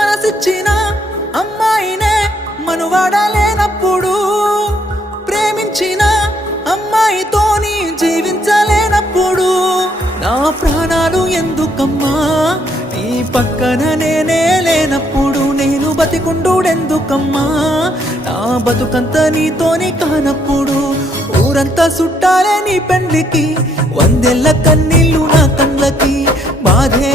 మనసిచ్చిన అమ్మాయినే మనువాడలేనప్పుడు, ప్రేమించిన అమ్మాయితోని జీవించలేనప్పుడు, నా ప్రాణాలు ఎందుకమ్మా నీ పక్కన నేనే లేనప్పుడు, నేను బతికుండుడెందుకమ్మా నా బతుకంత నీతోని కానప్పుడు, ఊరంతా చుట్టాలే నీ పెండ్లికి, వందెళ్ళ కన్నీళ్ళు నా కళ్ళకి, బాధే